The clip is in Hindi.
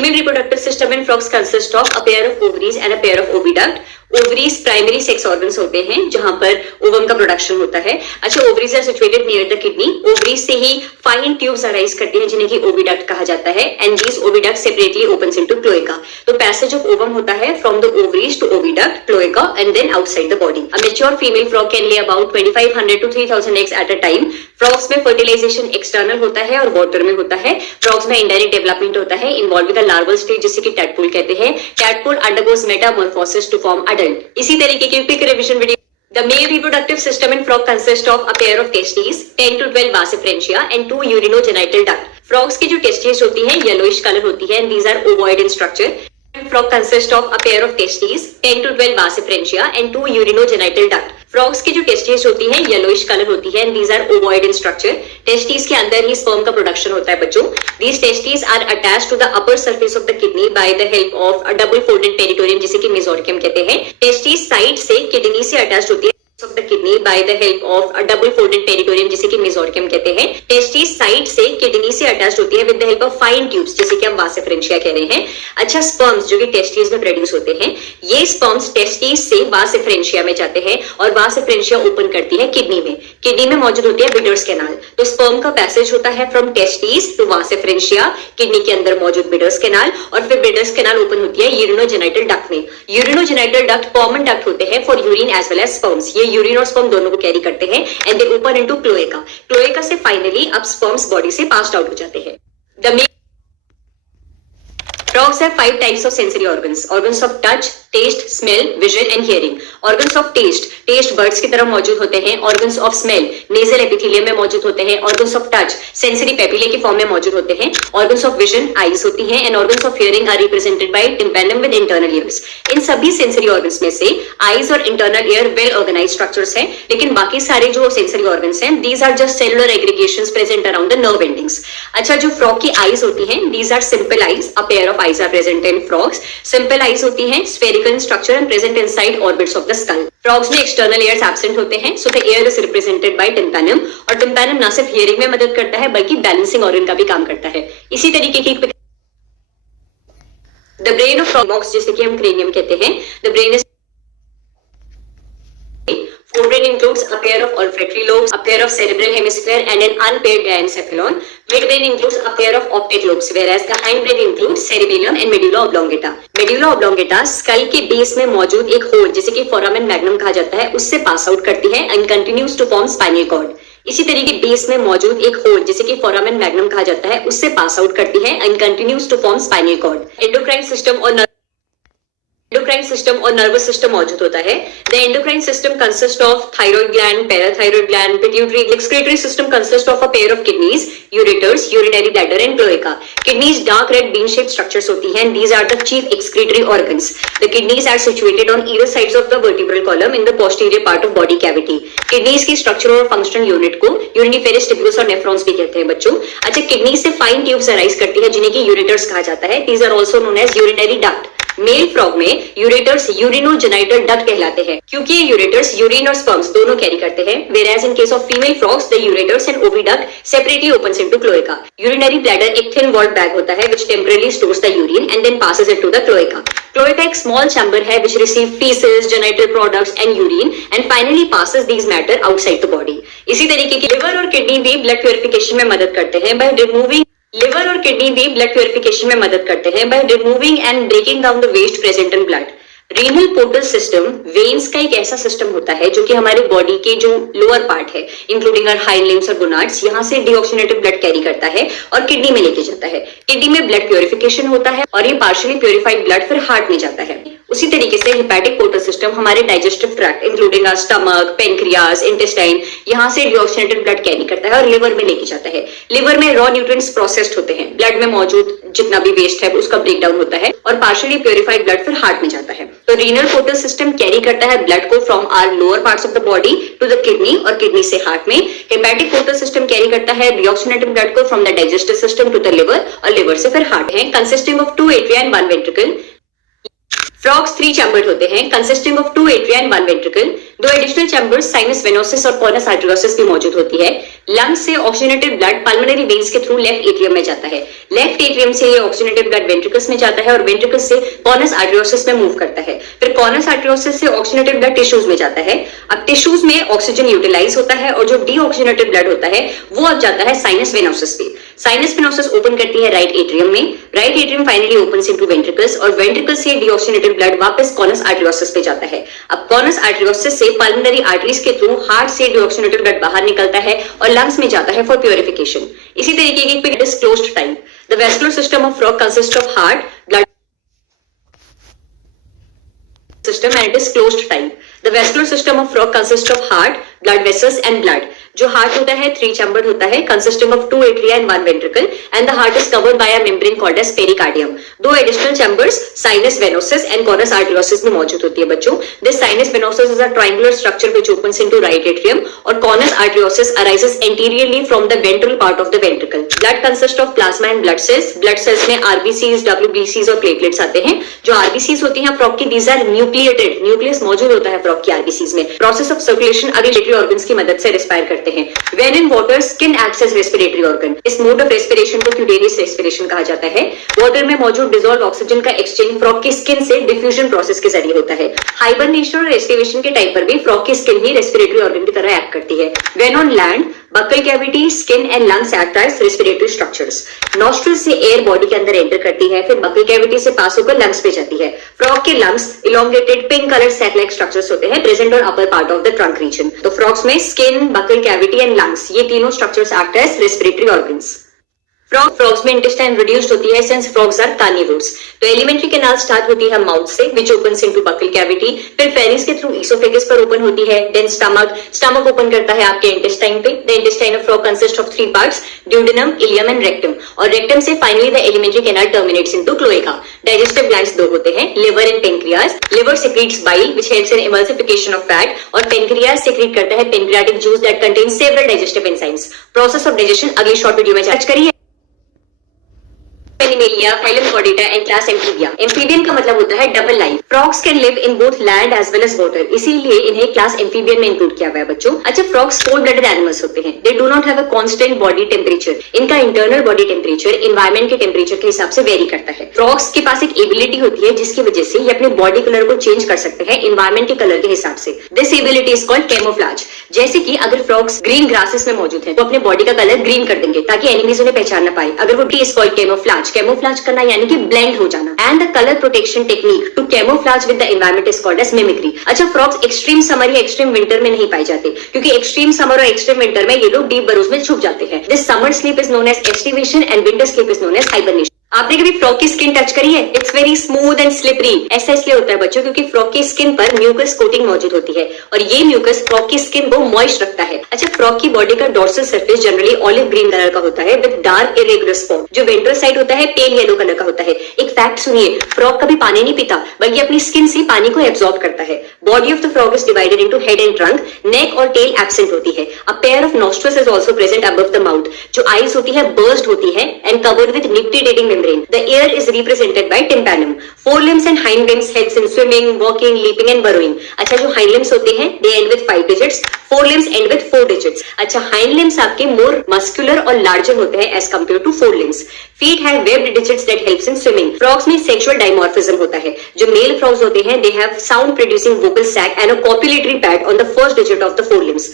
female reproductive system in frogs consists of a pair of ovaries and a pair of oviduct. Ovaries primary sex organs होते हैं जहां पर ओवम का प्रोडक्शन होता है। अच्छा, ovaries are situated near the kidney. Ovaries से ही फाइन ट्यूब्स अराइज करती हैं जिन्हें कि ओविडक्ट कहा जाता है and these oviduct separately opens into cloaca. तो पैसेज ऑफ ओवम होता है from the ovaries to oviduct, cloaca and then outside the body. A mature female frog can lay about 2500 to 3000 eggs at a time. Frogs में फर्टिलाइजेशन एक्सटर्नल होता है और वाटर में होता है। फ्रॉग्स में इनडायरेक्ट डेवलपमेंट होता है involve with the larval stage जिसे कि टैडपोल कहते हैं। Tadpole undergoes metamorphosis to form adult. इसी तरीके की quick revision video. The male reproductive system in frog consists of a pair of testes, 10 to 12 vas differentia and 2 urinogenital duct. Frogs की जो testes होती है yellowish color होती है and these are ovoid in structure. Frog consists of a pair of testes, 10 to 12 vas differentia and 2 urinogenital duct. Frogs की जो टेस्टिस होती है येलोइश कलर होती है and these are ovoid in structure. Testis के अंदर ही स्पर्म का प्रोडक्शन होता है बच्चों। These testis are attached to the upper surface of the kidney by the help of a double folded peritoneum जिसे कि मेसोरियम कहते हैं। टेस्टिस साइड से किडनी से अटैच्ड होती है of the kidney by the help of a double folded peritoneum जिसे कि मेसोरियम कहते हैं। टेस्टिस साइड से किडनी से अटैच्ड होती है with the help of fine tubes जिसे कि हम वास डिफरेंशिया कह रहे हैं। अच्छा, स्पर्म्स जो कि टेस्टिस में प्रोड्यूस होते हैं ये स्पर्म्स टेस्टिस से वास डिफरेंशिया में जाते हैं और वास डिफरेंशिया ओपन करती है किडनी में। किडनी में मौजूद होती है बिडर्स कैनाल। तो स्पर्म का पैसेज होता है फ्रॉम टेस्टिस टू वास डिफरेंशिया, किडनी के अंदर मौजूद बिडर्स कैनाल और फिर बिडर्स कैनाल ओपन होती है यूरिनोजेनिटल डक्ट में। यूरिनोजेनिटल डक्ट कॉमन डक्ट होते हैं for urine as well as sperms. ये यूरिन और स्पर्म दोनों को कैरी करते हैं and they open into cloaca. Cloaca से फाइनली अब स्पर्म्स बॉडी से पास्ड आउट हो जाते हैं। The Frogs have 5 types of sensory organs. Organs of touch, taste, smell, vision and hearing. Organs of taste, taste birds की तरह मौजूद होते हैं। Organs of smell, nasal epithelium में मौजूद होते हैं। Organs of touch, sensory papillae के फॉर्म में मौजूद होते हैं। Organs of vision, eyes होती हैं and organs of hearing are represented by tympanum with internal ears. इन सभी sensory organs में से eyes और internal ear well organized structures हैं, लेकिन बाकी सारे जो sensory organs हैं these are just cellular aggregations present around the nerve endings. अच्छा, जो frog की eyes होती हैं these are simple eyes. A pair of eyes are present in frogs. Simple eyes होती हैं spherical in structure and present inside orbits of the skull. Frogs में external ears absent होते हैं, so the ear is represented by tympanum और tympanum ना सिर्फ hearing में मदद करता है बल्कि balancing organ का भी काम करता है। इसी तरीके की the brain of frogs जिसे कि हम cranium कहते हैं, the brain is forebrain includes a pair of olfactory lobes, a pair of cerebral hemisphere and an unpaired diencephalon. Midbrain includes a pair of optic lobes, whereas the hindbrain includes cerebellum and medulla oblongata. Medulla oblongata skull के बेस में मौजूद एक होल जिसे कि foramen magnum कहा जाता है उससे पास आउट करती है and continues to form spinal cord. इसी तरीके बेस में मौजूद एक होल जिसे कि foramen magnum कहा जाता है उससे पास आउट करती है and continues to form spinal cord. Endocrine system और नर्वस सिस्टम मौजूद होता है। The endocrine system consist of thyroid gland, parathyroid gland, pituitary. Excretory system consist of a pair of kidneys, ureters, urinary bladder and cloaca. Kidneys dark red bean shaped structures होती हैं। These are the chief excretory organs. The kidneys are situated on either sides of the vertebral column in the posterior part of body cavity. Kidneys की स्ट्रक्चर और फंक्शनल यूनिट को यूरिनिफेरस टिब्यूल्स और नेफ्रॉन्स भी कहते हैं बच्चों। अच्छा, किडनी से फाइन ट्यूब्स अराइज करती है जिन्हें कि यूरेटर्स कहा जाता है। These are also known as urinary duct. Male frog में यूरेटर्स यूरिनोजेनिटल डक्ट कहलाते हैं क्योंकि ये यूरेटर्स यूरिन और स्पर्म्स दोनों कैरी करते हैं, whereas in case of female frogs the ureters and oviduct separately opens into cloaca. Urinary bladder एक thin walled bag होता है which temporarily stores the urine and then passes it to the cloaca. Cloaca एक small chamber है which receive feces, genital products and urine and finally passes these matter outside the body. इसी तरीके की लिवर और किडनी भी ब्लड प्यूरिफिकेशन में मदद करते हैं by removing लिवर और किडनी भी ब्लड प्यूरिफिकेशन में मदद करते हैं by removing and breaking down the waste present in blood. Renal portal system veins का एक ऐसा सिस्टम होता है जो कि हमारे बॉडी के जो लोअर पार्ट है इंक्लूडिंग आवर हाइंड लिम्स और गोनाड्स यहाँ से डीऑक्सीनेटेड ब्लड कैरी करता है और किडनी में लेके जाता है। किडनी में ब्लड प्यूरिफिकेशन होता है और ये पार्शियली प्यूरिफाइड ब्लड फिर हार्ट में जाता है। उसी तरीके से हेपेटिक पोर्टल सिस्टम हमारे digestive tract including our stomach, pancreas, intestine यहाँ से डीऑक्सीनेटेड ब्लड कैरी करता है और लिवर में लेके जाता है। लिवर में रॉ न्यूट्रिएंट्स प्रोसेस्ड होते हैं, ब्लड में मौजूद जितना भी वेस्ट है उसका ब्रेक डाउन होता है और पार्शियली प्यूरिफाइड ब्लड फिर हार्ट में जाता है। तो रीनल पोर्टल सिस्टम कैरी करता है ब्लड को from our lower parts of the body to the kidney और किडनी से हार्ट में। हेपेटिक पोर्टल सिस्टम कैरी करता है डीऑक्सीनेटेड ब्लड को from the digestive system to the liver और लिवर से फिर हार्ट है। Consisting of 2 atria and 1 ventricle. Frogs 3 chambered होते हैं consisting of 2 atria and 1 ventricle. दो एडिशनल चैम्बर्स साइनस वेनोसिस और कॉर्नस आर्टेरियोसिस भी मौजूद होती है। लंग्स से ऑक्सीजनेटेड ब्लड पल्मोनरी वेन्स के थ्रू लेफ्ट एट्रियम में जाता है। लेफ्ट एट्रियम से ये ऑक्सीजनेटेड ब्लड वेंट्रिकल्स में जाता है और वेंट्रिकल्स से कॉर्नस आर्टेरियोसिस में मूव करता है। फिर कॉर्नस आर्टेरियोसिस से ऑक्सीजनेटेड ब्लड टिश्यूज में जाता है। अब टिश्यूज में ऑक्सीजन यूटिलाइज होता है और जो डीऑक्सीजनेटेड ब्लड होता है वो अब जाता है साइनस वेनोसिस पे। साइनस वेनोसिस ओपन करती है राइट एट्रियम में। Right atrium finally opens into ventricles और वेंट्रिकल्स से डीऑक्सीजनेटेड ब्लड वापस कॉर्नस आर्टेरियोसिस पे जाता है। अब कॉर्नस आर्टेरियोसिस से पल्मोनरी आर्टरीज के थ्रू हार्ट से डीऑक्सीजनेटेड ब्लड बाहर निकलता है और लंग्स में जाता है फॉर प्योरिफिकेशन। इसी तरीके की it is closed type. The vascular system of frog consist of heart, blood system and it is closed type. The vascular system of frog consists of heart, blood vessels and blood. जो हार्ट होता है 3 चैम्बर्ड होता है consisting of 2 atria and 1 ventricle and the heart is covered by a membrane called as pericardium. दो additional chambers sinus venosus and conus arteriosus में मौजूद होती है बच्चों। This sinus venosus is a triangular structure which opens into right atrium और cornus arteriosus arises anteriorly from the ventral part of the ventricle. Blood consists of plasma and blood cells. Blood cells में RBCs, WBCs और platelets आते हैं। जो RBCs होती हैं फ्रॉग की these are nucleated. न्यूक्लियस मौजूद होता है फ्रॉग की RBCs में। Process of circulation अगले respiratory organs की मदद से रेस्पायर करते हैं। When in water, skin acts as respiratory organ. इस मोड ऑफ रेस्पिरेशन को क्यूटेनियस रेस्पिरेशन कहा जाता है। वाटर में मौजूद डिसॉल्व ऑक्सीजन का एक्सचेंज फ्रॉग की स्किन से डिफ्यूजन प्रोसेस के जरिए होता है। हाइबरनेशन और एस्टिवेशन के टाइम पर भी फ्रॉग की स्किन ही रेस्पिरेटरी ऑर्गन की तरह एक्ट करती है। When on land, buccal cavity, skin and lungs act as respiratory structures. Nostril से एयर बॉडी के अंदर एंटर करती है, फिर बकल कैविटी से पास होकर लंग्स पे जाती है। फ्रॉग के lungs elongated pink colour sac like structures होते हैं प्रेजेंट और upper part of the trunk region. तो फ्रॉग्स में skin, buccal cavity and lungs ये तीनों structures act as respiratory organs. Frogs में इंटेस्टाइन रिड्यूस्ड होती है सिंस फ्रॉग्स आर कार्निवोर्स। तो एलिमेंट्री कैनाल स्टार्ट होती है माउथ से which opens into buccal cavity, फिर फेरिंग्स के थ्रू इसोफेगस पर ओपन होती है, देन स्टमक ओपन करता है आपके इंटेस्टाइन पे। The intestine of frog consist of 3 parts, duodenum, ileum and rectum और रेक्टम से finally the alimentary canal terminates into cloaca. Digestive glands 2 होते हैं, liver and pancreas. Liver secretes bile which helps in emulsification of fat और पेनक्रियाज सेक्रीट करता है pancreatic juice that contains several digestive enzymes. Process of digestion अगली शॉर्ट वीडियो में चर्चा करिए। Animalia, phylum Chordata and class Amphibia. Amphibian का मतलब होता है double life. Frogs can live in both land as well as water, इसीलिए इन्हें क्लास एम्फीबियन में इंक्लूड किया हुआ है बच्चों। अच्छा, फ्रॉग्स कोल्ड ब्लडेड एनिमल्स होते हैं। They do not have a constant body temperature. इनका इंटरनल बॉडी टेम्परेचर एनवायरमेंट के टेम्परेचर के हिसाब से वेरी करता है। फ्रॉग्स के पास एक एबिलिटी होती है जिसकी वजह से ये अपने बॉडी कलर को चेंज कर सकते हैं एनवायरमेंट के कलर के हिसाब से। This ability is called camouflage. जैसे कि अगर फ्रॉग्स ग्रीन ग्रासेस में मौजूद है तो अपने बॉडी का कलर ग्रीन कर देंगे ताकि एनिमीज उन्हें पहचान ना पाए। अगर वो टी इज कॉल्ड कैमोफ्लाज। कैमोफ्लाज करना यानी कि ब्लेंड हो जाना। And the colour protection technique to camouflage with the environment is called as mimicry. अच्छा, फ्रॉग्स एक्सट्रीम समर या एक्सट्रीम विंटर में नहीं पाए जाते क्योंकि एक्सट्रीम समर और एक्सट्रीम विंटर में ये लोग डीप बरोज में छुप जाते हैं। This summer sleep is known as aestivation and winter sleep is known as hibernation. आपने कभी फ्रॉग की स्किन टच करी है? It's very smooth and slippery. ऐसा इसलिए होता है बच्चों क्योंकि फ्रॉग की स्किन पर म्यूकस कोटिंग मौजूद होती है और ये म्यूकस फ्रॉग की स्किन को मॉइस्ट रखता है। अच्छा, फ्रॉग की बॉडी का dorsal surface generally olive green colour का होता है विद डार्क इरेगुलर स्पॉट। जो वेंट्रल साइड होता है पेल येलो कलर का होता है। एक फैक्ट सुनिए, फ्रॉग कभी पानी नहीं पीता बल्कि अपनी स्किन से पानी को एब्जॉर्ब करता है। Body of the frog is divided into head and trunk. Neck और टेल एब्सेंट होती है। A pair of nostrils is also present above the mouth. जो आईज होती है बर्स्ट होती है and covered with nictitating membrane. The ear is represented by tympanum. Forelimbs and hind limbs helps in swimming, walking, leaping and burrowing. अच्छा, जो hind limbs होते हैं they end with 5 digits. Forelimbs end with 4 digits. अच्छा, hind limbs आपके more muscular और larger होते हैं as compared to forelimbs. Feet have webbed digits that helps in swimming. Frogs में sexual dimorphism होता है। जो male frogs होते हैं they have sound producing vocal sac and a copulatory pad on the first digit of the forelimbs.